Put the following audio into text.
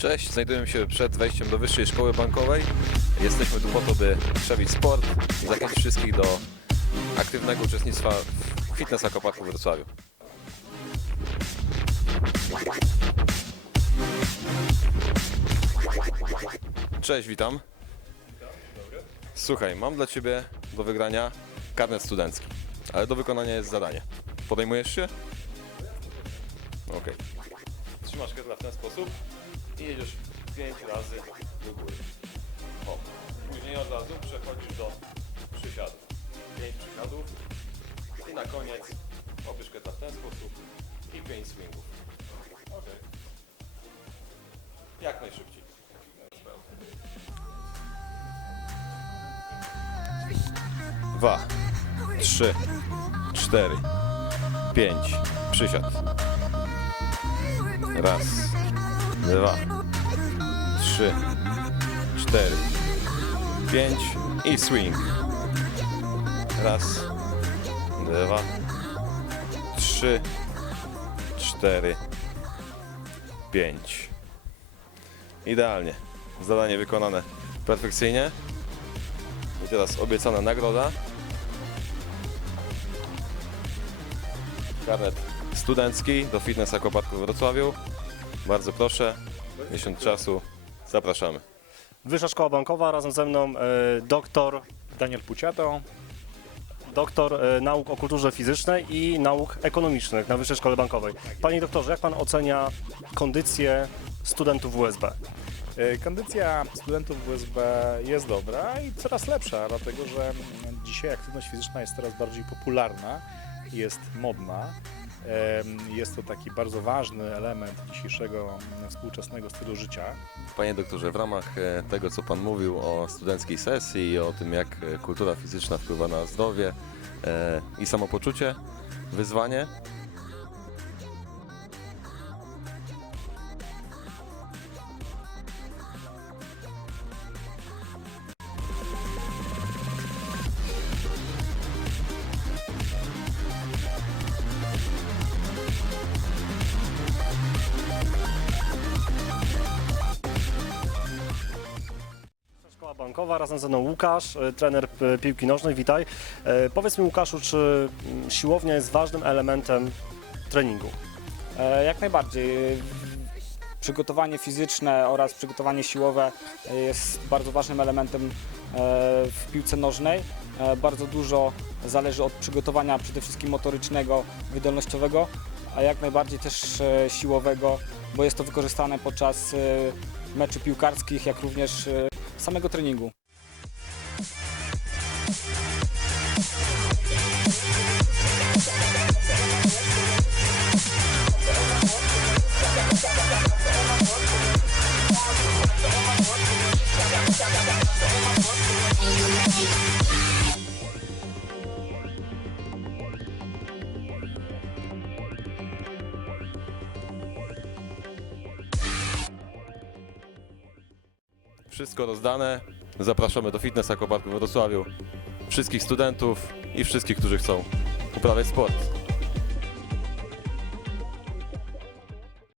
Cześć, znajdujemy się przed wejściem do Wyższej Szkoły Bankowej. Jesteśmy tu po to, by przebić sport i zachęcić wszystkich do aktywnego uczestnictwa w Fitness Aquaparku w Wrocławiu. Cześć, witam. Słuchaj, mam dla Ciebie do wygrania karnet studencki, ale do wykonania jest zadanie. Podejmujesz się? Okej. Trzymasz ketla w ten sposób i jedziesz 5 razy do góry. O. Później od razu przechodzisz do przysiadów. 5 przysiadów i na koniec ketla w ten sposób i 5 swingów. Ok. Jak najszybciej. Dwa, trzy, cztery, pięć. Przysiad. Raz, dwa, trzy, cztery, pięć i swing. Raz, dwa, trzy, cztery, pięć. Idealnie. Zadanie wykonane perfekcyjnie. I teraz obiecana nagroda. Karnet studencki do Fitness Aquaparku w Wrocławiu. Bardzo proszę, miesiąc czasu, zapraszamy. Wyższa Szkoła Bankowa, razem ze mną e, doktor, Daniel Puciato. doktor e, nauk o kulturze fizycznej i nauk ekonomicznych na Wyższej Szkole Bankowej. Panie doktorze, jak pan ocenia kondycję studentów WSB? E, Kondycja studentów WSB jest dobra i coraz lepsza, dlatego że mm, dzisiaj aktywność fizyczna jest coraz bardziej popularna, jest modna. Jest to taki bardzo ważny element dzisiejszego współczesnego stylu życia. Panie doktorze, w ramach e, tego, co Pan mówił o studenckiej sesji i o tym, jak e, kultura fizyczna wpływa na zdrowie e, i samopoczucie, wyzwanie, Bankowa, razem ze mną Łukasz, e, trener p- piłki nożnej, witaj. E, Powiedz mi Łukaszu, czy mm, siłownia jest ważnym elementem treningu? E, Jak najbardziej. Przygotowanie fizyczne oraz przygotowanie siłowe e, jest bardzo ważnym elementem e, w piłce nożnej. E, Bardzo dużo zależy od przygotowania przede wszystkim motorycznego, wydolnościowego, a jak najbardziej też e, siłowego, bo jest to wykorzystane podczas e, meczy piłkarskich, jak również e, samego treningu. Wszystko rozdane. Zapraszamy do Fitness Aquaparku w Wrocławiu wszystkich studentów i wszystkich, którzy chcą uprawiać sport.